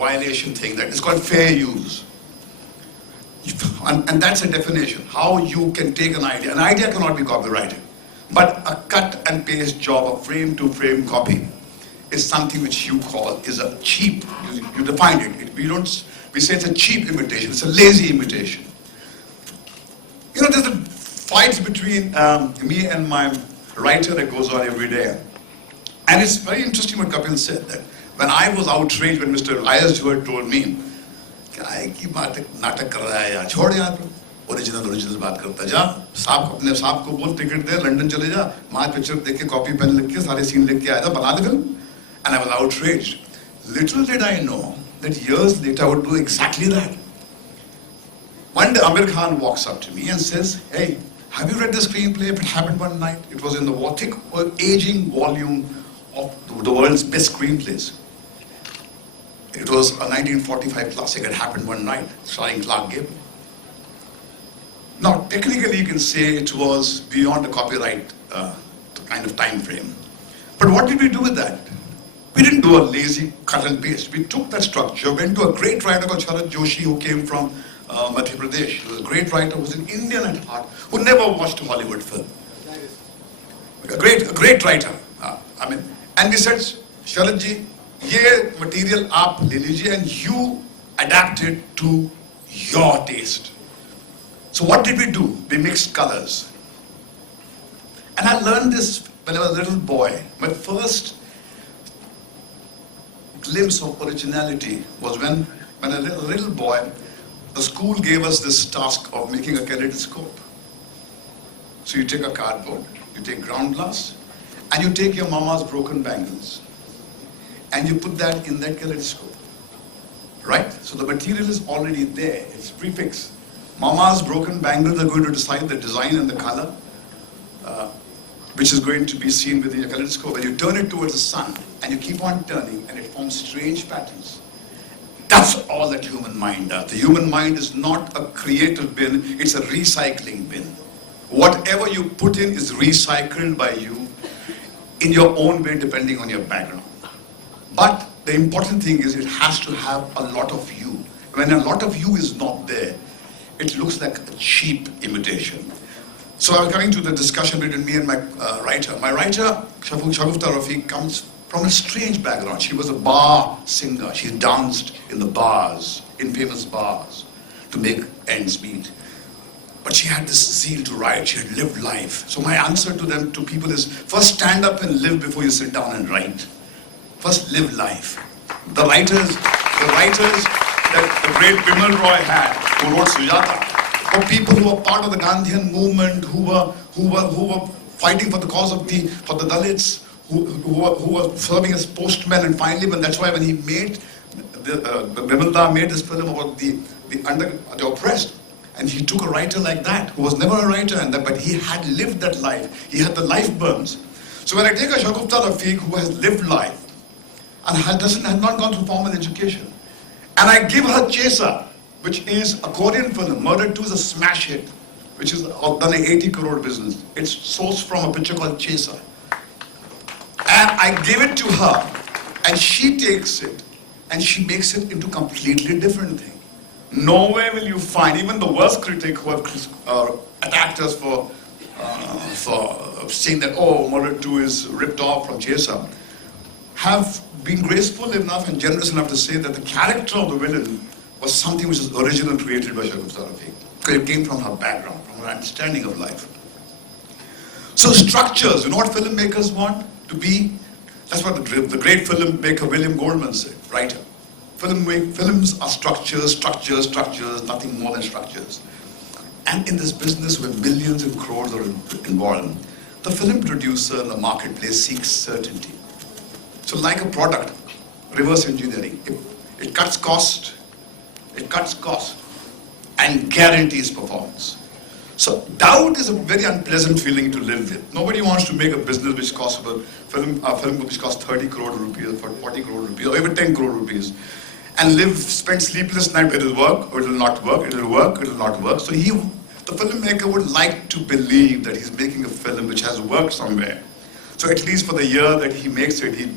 violation thing that is called fair use. And that's a definition, how you can take an idea. An idea cannot be copyrighted, but a cut and paste job, a frame to frame copy, is something which you call is a cheap, you defined it. We say it's a cheap imitation, it's a lazy imitation. You know, there's a fight between me and my writer that goes on every day. And it's very interesting what Kapil said, that when I was outraged when Mr. I.S. Jewett told me, "Kya ki baat natak kar raha hai yaar, chhod yaar, original baat karta ja, साहब अपने साहब को बोल ticket दे, London चले जा, वहाँ picture देख के कॉपी पेन लिख के सारे सीन लिख के आया था, बना दे film." And I was outraged. Little did I know that years later I would do exactly that. One day Amir Khan walks up to me and says, "Hey, have you read the screenplay? It happened one night." It was in the thick, aging volume of the world's best screenplays. It was a 1945 classic. It happened one night, starring Clark Gable. Now, technically, you can say it was beyond the copyright kind of time frame. But what did we do with that? We didn't do a lazy cut and paste. We took that structure, went to a great writer called Sharat Joshi, who came from Madhya Pradesh. He was a great writer, who was an Indian at heart, who never watched a Hollywood film. A great writer. And we said, "Sharat ji, ye material aap le lijiye and you adapt it to your taste." So what did we do? We mixed colors. And I learned this when I was a little boy. My first glimpse of originality was when a little boy, the school gave us this task of making a kaleidoscope. So you take a cardboard, you take ground glass, and you take your mama's broken bangles, and you put that in that kaleidoscope. Right? So the material is already there, it's prefixed. Mama's broken bangles are going to decide the design and the color, which is going to be seen within your kaleidoscope. And you turn it towards the sun, and you keep on turning, and it forms strange patterns. That's all that human mind does. The human mind is not a creative bin, it's a recycling bin. Whatever you put in is recycled by you in your own way, depending on your background. But the important thing is it has to have a lot of you. When a lot of you is not there, it looks like a cheap imitation. So I was coming to the discussion between me and my writer. My writer, Shagufta Rafiq, comes from a strange background. She was a bar singer. She danced in the bars, in famous bars, to make ends meet. But she had this zeal to write. She had lived life. So my answer to them, to people, is first stand up and live before you sit down and write. First live life. The writers that the great Bimal Roy had, who wrote Sujata, or people who were part of the Gandhian movement, who were fighting for the cause of for the Dalits, who were serving as postmen, and finally, that's why when he made Bimal Da made this film about the oppressed, and he took a writer like that, who was never a writer, but he had lived that life. He had the life burns. So when I take a Shagufta Rafiq who has lived life and had not gone through formal education, and I give her Chesa, which is a Korean film. Murder 2 is a smash hit, which is done an 80 crore business. It's sourced from a picture called Chesa. And I give it to her, and she takes it, and she makes it into a completely different thing. Nowhere will you find, even the worst critic who have attacked us for saying that, oh, Murder 2 is ripped off from Chesa, have been graceful enough and generous enough to say that the character of the villain was something which was original, created by Shagufta Rafiq, because it came from her background, from her understanding of life. So structures, you know what filmmakers want to be? That's what the great filmmaker William Goldman said, writer. Films are structures, nothing more than structures. And in this business where millions and crores are involved, the film producer in the marketplace seeks certainty. So like a product, reverse engineering, it cuts cost, and guarantees performance. So doubt is a very unpleasant feeling to live with. Nobody wants to make a business which costs a film which costs 30 crore rupees, 40 crore rupees, or even 10 crore rupees, and spend sleepless night. It will work, or it will not work. It will work, it will not work. So the filmmaker would like to believe that he's making a film which has worked somewhere. So at least for the year that he makes it, he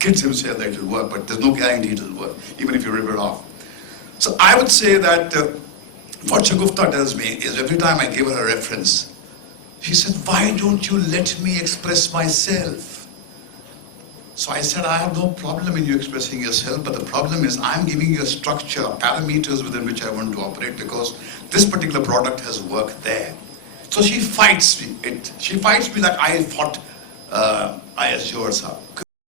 kids himself that it will work, but there's no guarantee it will work, even if you rip it off. So I would say that what Shagufta tells me is every time I give her a reference, she said, why don't you let me express myself? So I said, I have no problem in you expressing yourself, but the problem is I'm giving you a structure, parameters within which I want to operate, because this particular product has worked there. So she fights me. She fights me like I fought IS yours.